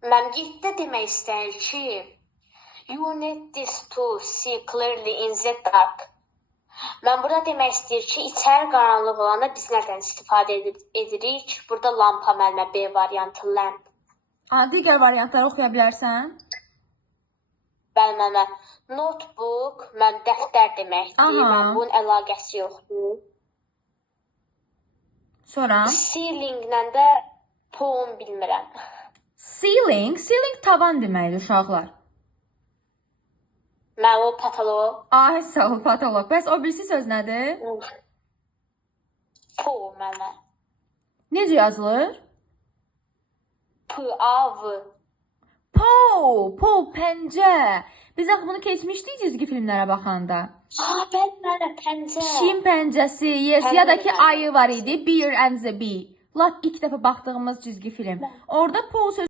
Mən getdə demək istəyir ki, you need this to see clearly in the dark. Mən burada demək istəyir ki, içəri qaranlıq olanda biz nədən istifadə edirik? Burada lampa mənə B variantı lamp. Digər variantları oxuya bilərsən? Bəli, mənə notebook, mən dəftər deməkdir. Mən bunun əlaqəsi yoxdur. Sonra? Ceilinglə də poem bilmirəm. Ceiling tavan deməkdir uşaqlar. Mən o patolog. Sağ ol, patolog. Bəs o birisi söz nədir? Po mənə. Necə yazılır? P-A-V. Po, pəncə. Biz axı bunu keçmişdik cizgi filmlərə baxanda. Bəli, mənə pəncə. Pişiyin pəncəsi, yes, ya da ki ayı var idi, Bear and the Bee. Lap ilk dəfə baxdığımız cizgi film. Orada po sözü